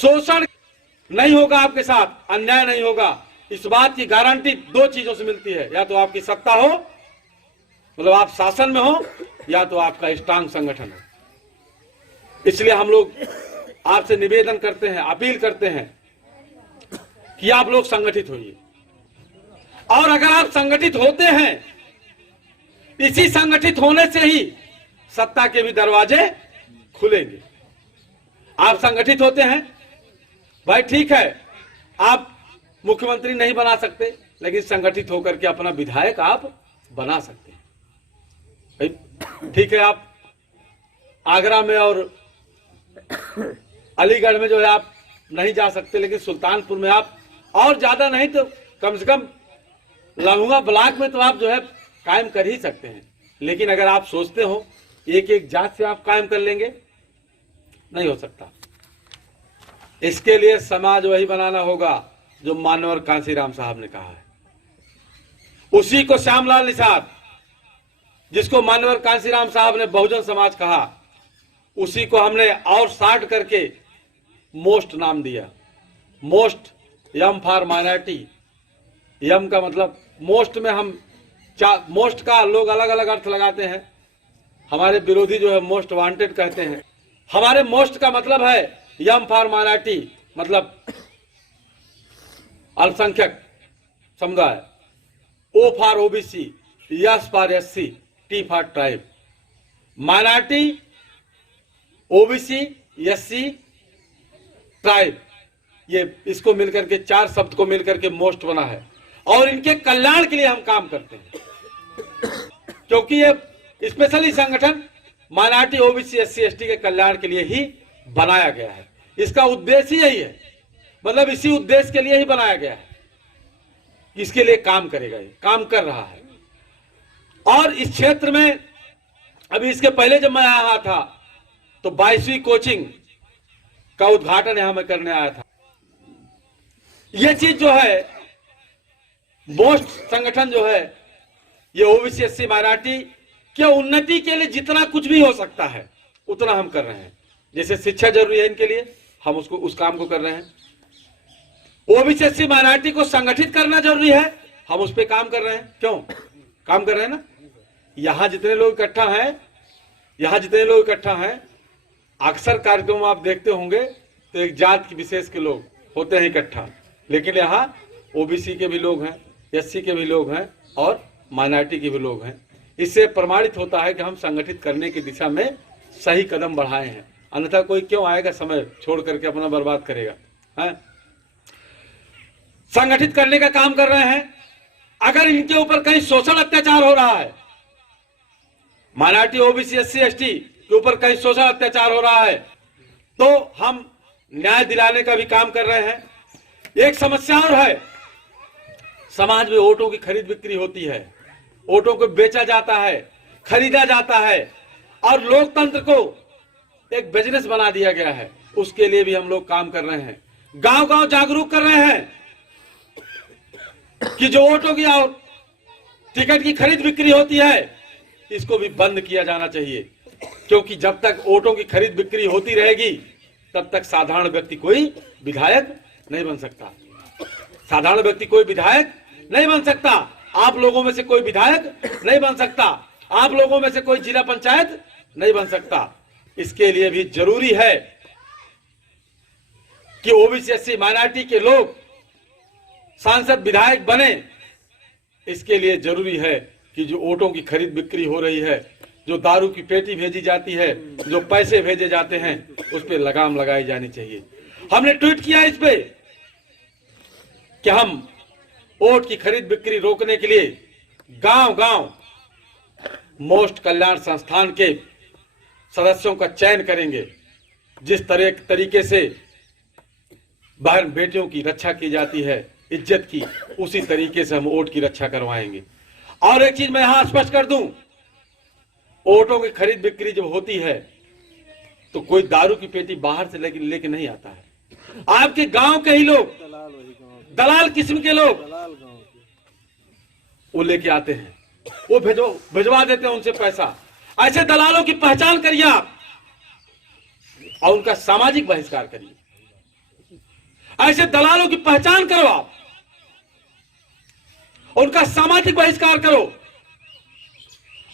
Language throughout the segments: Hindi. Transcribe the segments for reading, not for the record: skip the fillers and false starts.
शोषण नहीं होगा, आपके साथ अन्याय नहीं होगा। इस बात की गारंटी दो चीजों से मिलती है, या तो आपकी सत्ता हो, मतलब आप शासन में हो, या तो आपका स्ट्रांग संगठन हो। इसलिए हम लोग आपसे निवेदन करते हैं, अपील करते हैं कि आप लोग संगठित होइए। और अगर आप संगठित होते हैं, इसी संगठित होने से ही सत्ता के भी दरवाजे खुलेंगे। आप संगठित होते हैं, भाई ठीक है, आप मुख्यमंत्री नहीं बना सकते, लेकिन संगठित होकर के अपना विधायक आप बना सकते हैं। भाई ठीक है, आप आगरा में और अलीगढ़ में जो है आप नहीं जा सकते, लेकिन सुल्तानपुर में आप, और ज्यादा नहीं तो कम से कम लंगुआ ब्लॉक में तो आप जो है कायम कर ही सकते हैं। लेकिन अगर आप सोचते हो एक एक जात से आप कायम कर लेंगे, नहीं हो सकता। इसके लिए समाज वही बनाना होगा जो मानवर कांसीराम साहब ने कहा है। उसी को श्यामलाल निषाद, जिसको मानवर कांसीराम साहब ने बहुजन समाज कहा, उसी को हमने और शार्ट करके मोस्ट नाम दिया। Most, M for minority. M का मतलब मोस्ट में हम मोस्ट का लोग अलग अलग अर्थ लगाते हैं। हमारे विरोधी जो है मोस्ट वांटेड कहते हैं। हमारे मोस्ट का मतलब है यम फॉर माइनॉरिटी, मतलब अल्पसंख्यक समुदाय। O for OBC, S for SC, T for tribe. Minority, OBC, SC, tribe, ये इसको मिलकर के, चार शब्द को मिलकर के मोस्ट बना है। और इनके कल्याण के लिए हम काम करते हैं, क्योंकि ये स्पेशली संगठन माइनॉरिटी, ओबीसी, एससी, एसटी के कल्याण के लिए ही बनाया गया है। इसका उद्देश्य यही है, मतलब इसी उद्देश्य के लिए ही बनाया गया है। इसके लिए काम करेगा, ये काम कर रहा है। और इस क्षेत्र में अभी इसके पहले जब मैं यहाँ था तो 22वीं कोचिंग का उद्घाटन यहां मैं करने आया था। ये चीज जो है, मोस्ट संगठन जो है, ये ओबीसी, एससी, माइनॉरिटी के उन्नति के लिए जितना कुछ भी हो सकता है उतना हम कर रहे हैं। जैसे शिक्षा जरूरी है इनके लिए, हम उसको उस काम को कर रहे हैं। ओबीसी, एससी, माइनॉरिटी को संगठित करना जरूरी है, हम उस पर काम कर रहे हैं। क्यों काम कर रहे हैं ना? यहां जितने लोग इकट्ठा हैं, अक्सर कार्यक्रम आप देखते होंगे तो एक जात की विशेष के लोग होते हैं इकट्ठा, लेकिन यहाँ ओबीसी के भी लोग हैं, एससी के भी लोग हैं और माइनॉरिटी के भी लोग हैं। इससे प्रमाणित होता है कि हम संगठित करने की दिशा में सही कदम बढ़ाए हैं। अन्यथा कोई क्यों आएगा समय छोड़ करके अपना बर्बाद करेगा, है? संगठित करने का काम कर रहे हैं। अगर इनके ऊपर कहीं शोषण अत्याचार हो रहा है, माइनॉरिटी, ओबीसी, एससी, एसटी के ऊपर कहीं शोषण अत्याचार हो रहा है, तो हम न्याय दिलाने का भी काम कर रहे हैं। एक समस्या और है, समाज में वोटों की खरीद बिक्री होती है, वोटों को बेचा जाता है, खरीदा जाता है, और लोकतंत्र को एक बिजनेस बना दिया गया है। उसके लिए भी हम लोग काम कर रहे हैं। गांव गांव जागरूक कर रहे हैं कि जो वोटों की और टिकट की खरीद बिक्री होती है, इसको भी बंद किया जाना चाहिए। क्योंकि जब तक वोटों की खरीद बिक्री होती रहेगी, तब तक साधारण व्यक्ति कोई विधायक नहीं बन सकता। साधारण व्यक्ति कोई विधायक नहीं बन सकता। आप लोगों में से कोई विधायक नहीं बन सकता। आप लोगों में से कोई जिला पंचायत नहीं बन सकता। इसके लिए भी जरूरी है कि ओबीसी, एससी, माइनॉरिटी के लोग सांसद, विधायक बने। इसके लिए जरूरी है कि जो वोटों की खरीद बिक्री हो रही है, जो दारू की पेटी भेजी जाती है, जो पैसे भेजे जाते हैं, उस पर लगाम लगाई जानी चाहिए। हमने ट्वीट किया इस पे कि हम वोट की खरीद बिक्री रोकने के लिए गांव गांव मोस्ट कल्याण संस्थान के सदस्यों का चयन करेंगे। जिस तरीके से बहन बेटियों की रक्षा की जाती है, इज्जत की, उसी तरीके से हम वोट की रक्षा करवाएंगे। और एक चीज मैं यहां स्पष्ट कर दूं, वोटों की खरीद बिक्री जब होती है तो कोई दारू की पेटी बाहर से लेके नहीं आता है। आपके गांव के ही लोग, दलाल किस्म के लोग, वो लेके आते हैं, वो भिजवा देते हैं उनसे पैसा। ऐसे दलालों की पहचान करिए आप और उनका सामाजिक बहिष्कार करिए। ऐसे दलालों की पहचान करो आप, उनका सामाजिक बहिष्कार करो।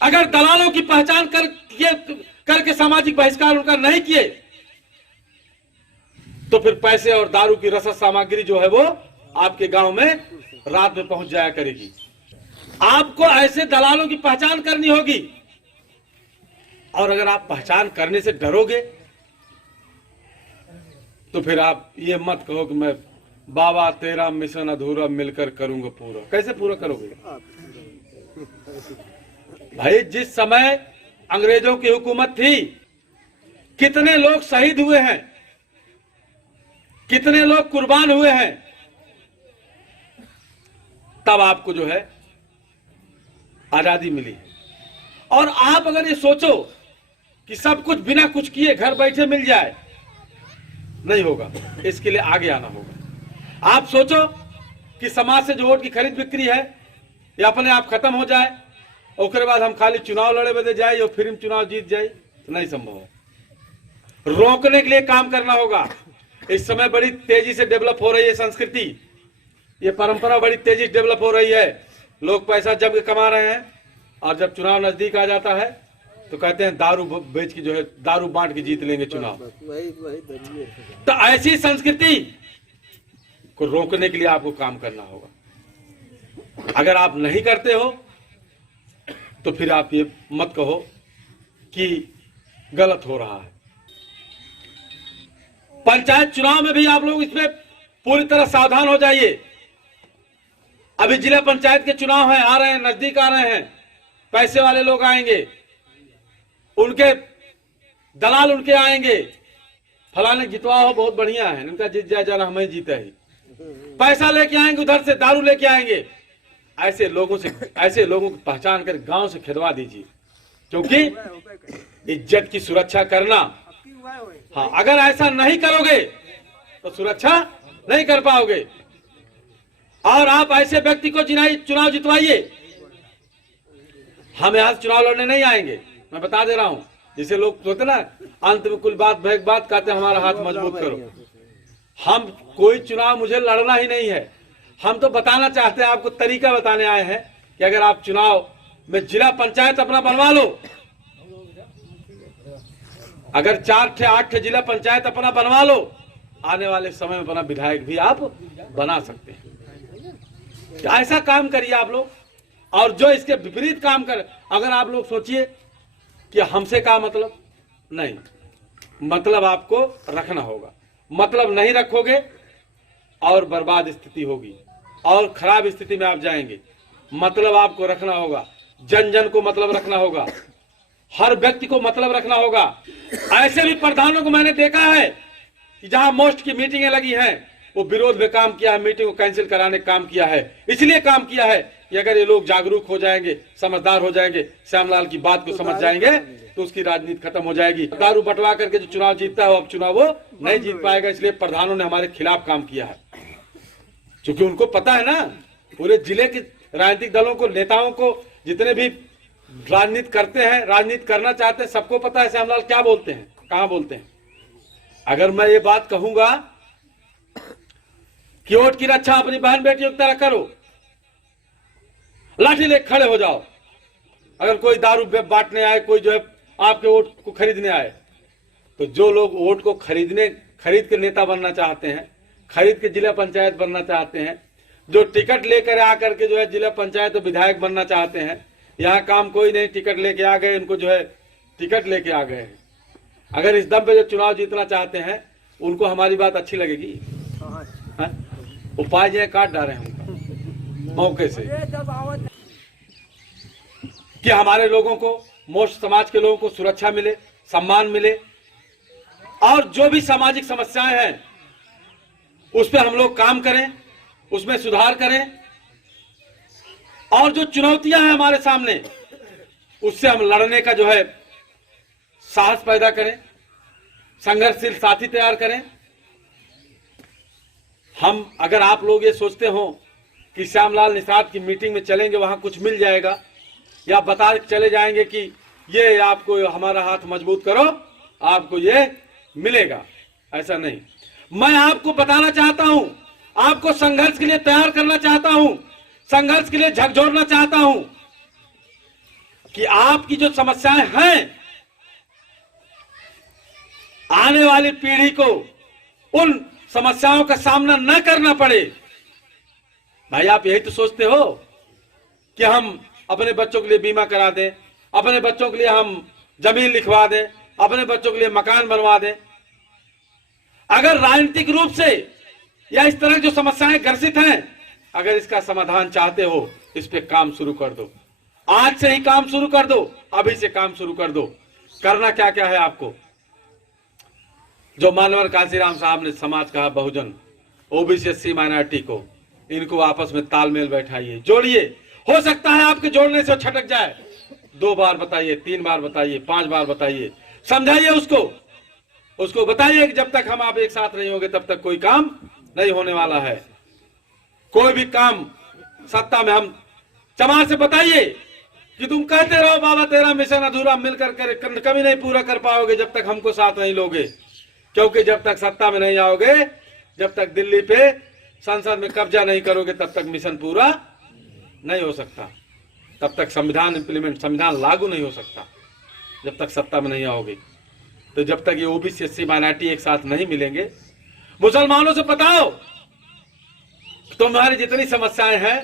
अगर दलालों की पहचान करके सामाजिक बहिष्कार उनका नहीं किए तो फिर पैसे और दारू की रसद सामग्री जो है वो आपके गांव में रात में पहुंच जाया करेगी। आपको ऐसे दलालों की पहचान करनी होगी। और अगर आप पहचान करने से डरोगे तो फिर आप ये मत कहो कि मैं बाबा तेरा मिशन अधूरा मिलकर करूंगा पूरा। कैसे पूरा करोगे भाई? जिस समय अंग्रेजों की हुकूमत थी, कितने लोग शहीद हुए हैं, कितने लोग कुर्बान हुए हैं, तब आपको जो है आजादी मिली। और आप अगर ये सोचो कि सब कुछ बिना कुछ किए घर बैठे मिल जाए, नहीं होगा। इसके लिए आगे आना होगा। आप सोचो कि समाज से जो वोट की खरीद बिक्री है ये अपने आप खत्म हो जाए और उसके बाद हम खाली चुनाव लड़े बदे जाए और फिर हम चुनाव जीत जाए, तो नहीं संभव है। रोकने के लिए काम करना होगा। इस समय बड़ी तेजी से डेवलप हो रही है संस्कृति, ये परंपरा बड़ी तेजी से डेवलप हो रही है। लोग पैसा जम के कमा रहे हैं और जब चुनाव नजदीक आ जाता है तो कहते हैं दारू बेच के जो है दारू बांट के जीत लेंगे चुनाव। तो ऐसी संस्कृति को रोकने के लिए आपको काम करना होगा। अगर आप नहीं करते हो तो फिर आप ये मत कहो कि गलत हो रहा है। पंचायत चुनाव में भी आप लोग इसमें पूरी तरह सावधान हो जाइए। अभी जिला पंचायत के चुनाव है, आ रहे हैं, नजदीक आ रहे हैं। पैसे वाले लोग आएंगे, उनके दलाल उनके आएंगे, फलाने जितवा हो बहुत बढ़िया है, इनका जीत जाए जाना हमें जीता ही। पैसा लेके आएंगे, उधर से दारू लेके आएंगे। ऐसे लोगों की पहचान कर गांव से खिदवा दीजिए, क्योंकि इज्जत की सुरक्षा करना, हाँ, अगर ऐसा नहीं करोगे तो सुरक्षा नहीं कर पाओगे। और आप ऐसे व्यक्ति को चुनाव जितवाइए। हम यहां से चुनाव लड़ने नहीं आएंगे, मैं बता दे रहा हूं। जिसे लोग सोचते ना अंत में कुल बात भैक बात कहते हैं हमारा हाथ मजबूत करो। हम कोई चुनाव मुझे लड़ना ही नहीं है। हम तो बताना चाहते हैं, आपको तरीका बताने आए हैं कि अगर आप चुनाव में जिला पंचायत अपना बनवा लो, अगर 4 से 8 जिला पंचायत अपना बनवा लो, आने वाले समय में अपना विधायक भी आप बना सकते हैं। तो ऐसा काम करिए आप लोग। और जो इसके विपरीत काम करे, अगर आप लोग सोचिए कि हमसे क्या मतलब, नहीं, मतलब आपको रखना होगा। मतलब नहीं रखोगे और बर्बाद स्थिति होगी और खराब स्थिति में आप जाएंगे। मतलब आपको रखना होगा, जन जन को मतलब रखना होगा, हर व्यक्ति को मतलब रखना होगा। ऐसे भी प्रधानों को मैंने देखा है कि जहां मोस्ट की मीटिंगें लगी हैं, वो विरोध में काम किया है, मीटिंग को कैंसिल कराने का काम किया है। इसलिए काम किया है कि अगर ये लोग जागरूक हो जाएंगे, समझदार हो जाएंगे, श्यामलाल की बात को समझ जाएंगे तो उसकी राजनीति खत्म हो जाएगी। दारू बंटवा करके जो चुनाव जीतता है, अब चुनाव वो नहीं जीत पाएगा। इसलिए प्रधानों ने हमारे खिलाफ काम किया है, क्योंकि उनको पता है ना, पूरे जिले के राजनीतिक दलों को, नेताओं को, जितने भी राजनीति करते हैं, राजनीति करना चाहते हैं, सबको पता है श्यामलाल क्या बोलते हैं, कहां बोलते हैं। अगर मैं ये बात कहूंगा कि वोट की रक्षा अपनी बहन बेटियों की तरह करो, लाठी ले खड़े हो जाओ। अगर कोई दारू बांटने आए, कोई जो है आपके वोट को खरीदने आए, तो जो लोग वोट को खरीद के नेता बनना चाहते हैं, खरीद के जिला पंचायत बनना चाहते हैं, जो टिकट लेकर आकर के जो है जिला पंचायत और विधायक बनना चाहते हैं, यहाँ काम कोई नहीं, टिकट लेके आ गए, इनको जो है टिकट लेके आ गए हैं। अगर इस दम पे जो चुनाव जीतना चाहते हैं, उनको हमारी बात अच्छी लगेगी? उपाय जो है काट डाले हैं उनका मौके से, कि हमारे लोगों को, मोस्ट समाज के लोगों को सुरक्षा मिले, सम्मान मिले, और जो भी सामाजिक समस्याएं हैं उस पर हम लोग काम करें, उसमें सुधार करें, और जो चुनौतियां हैं हमारे सामने उससे हम लड़ने का जो है साहस पैदा करें, संघर्षशील साथी तैयार करें। हम, अगर आप लोग ये सोचते हो कि श्यामलाल निषाद की मीटिंग में चलेंगे वहां कुछ मिल जाएगा, या बता चले जाएंगे कि ये आपको हमारा हाथ मजबूत करो, आपको ये मिलेगा, ऐसा नहीं। मैं आपको बताना चाहता हूं, आपको संघर्ष के लिए तैयार करना चाहता हूं, संघर्ष के लिए झकझोरना चाहता हूं कि आपकी जो समस्याएं हैं, आने वाली पीढ़ी को उन समस्याओं का सामना न करना पड़े। भाई आप यही तो सोचते हो कि हम अपने बच्चों के लिए बीमा करा दें, अपने बच्चों के लिए हम जमीन लिखवा दें, अपने बच्चों के लिए मकान बनवा दें। अगर राजनीतिक रूप से या इस तरह जो समस्याएं ग्रसित हैं, अगर इसका समाधान चाहते हो, इस पे काम शुरू कर दो। आज से ही काम शुरू कर दो, अभी से काम शुरू कर दो। करना क्या क्या है आपको? जो मानवर कांशीराम साहब ने समाज कहा, बहुजन, ओबीसी, एससी, माइनॉरिटी को, इनको आपस में तालमेल बैठाइए, जोड़िए। हो सकता है आपके जोड़ने से छटक जाए, 2 बार बताइए, 3 बार बताइए, 5 बार बताइए, समझाइए उसको बताइए कि जब तक हम आप एक साथ नहीं होंगे तब तक कोई काम नहीं होने वाला है। कोई भी काम सत्ता में हम चमार से बताइए कि तुम कहते रहो बाबा तेरा मिशन अधूरा, मिलकर कभी नहीं पूरा कर पाओगे जब तक हमको साथ नहीं लोगे। क्योंकि जब तक सत्ता में नहीं आओगे, जब तक दिल्ली पे संसद में कब्जा नहीं करोगे, तब तक मिशन पूरा नहीं हो सकता, तब तक संविधान लागू नहीं हो सकता, जब तक सत्ता में नहीं आओगे। तो जब तक ये ओबीसी, एससी, माइनॉरिटी एक साथ नहीं मिलेंगे, मुसलमानों से बताओ तुम्हारी जितनी समस्याएं हैं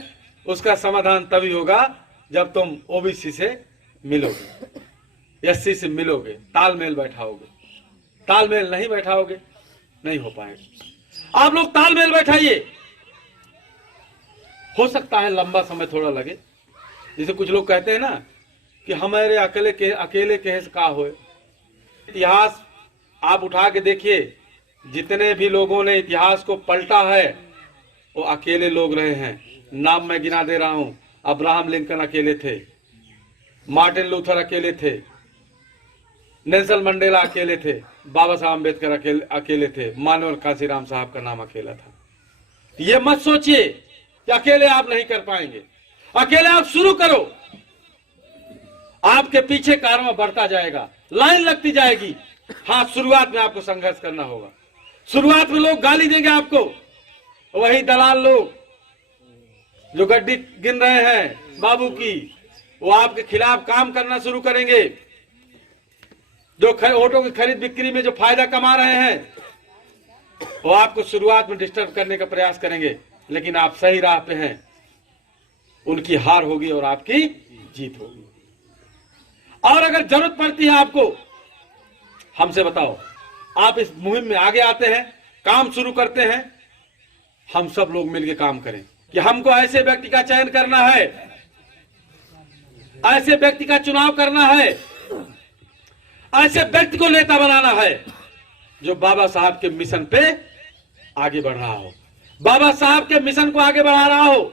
उसका समाधान तभी होगा जब तुम ओबीसी से मिलोगे, एससी से मिलोगे, तालमेल बैठाओगे। तालमेल नहीं बैठाओगे, नहीं हो पाएगा। आप लोग तालमेल बैठाइए। हो सकता है लंबा समय थोड़ा लगे, जैसे कुछ लोग कहते हैं ना कि हमारे अकेले केस का हो। इतिहास आप उठा के देखिए, जितने भी लोगों ने इतिहास को पलटा है वो अकेले लोग रहे हैं। नाम मैं गिना दे रहा हूं, अब्राहम लिंकन अकेले थे, मार्टिन लूथर अकेले थे, नेल्सन मंडेला अकेले थे, बाबा साहब अम्बेडकर अकेले थे, मानवर कांशीराम साहब का नाम अकेला था। ये मत सोचिए कि अकेले आप नहीं कर पाएंगे। अकेले आप शुरू करो, आपके पीछे कारवां बढ़ता जाएगा, लाइन लगती जाएगी। हाँ, शुरुआत में आपको संघर्ष करना होगा। शुरुआत में लोग गाली देंगे आपको, वही दलाल लोग जो गड्डी गिन रहे हैं बाबू की, वो आपके खिलाफ काम करना शुरू करेंगे। जो ऑटो की खरीद बिक्री में जो फायदा कमा रहे हैं, वो आपको शुरुआत में डिस्टर्ब करने का प्रयास करेंगे, लेकिन आप सही राह पे हैं, उनकी हार होगी और आपकी जीत होगी। और अगर जरूरत पड़ती है आपको, हमसे बताओ, आप इस मुहिम में आगे आते हैं, काम शुरू करते हैं, हम सब लोग मिलकर काम करें कि हमको ऐसे व्यक्ति का चयन करना है, ऐसे व्यक्ति का चुनाव करना है, ऐसे व्यक्ति को नेता बनाना है जो बाबा साहब के मिशन पे आगे बढ़ रहा हो, बाबा साहब के मिशन को आगे बढ़ा रहा हो।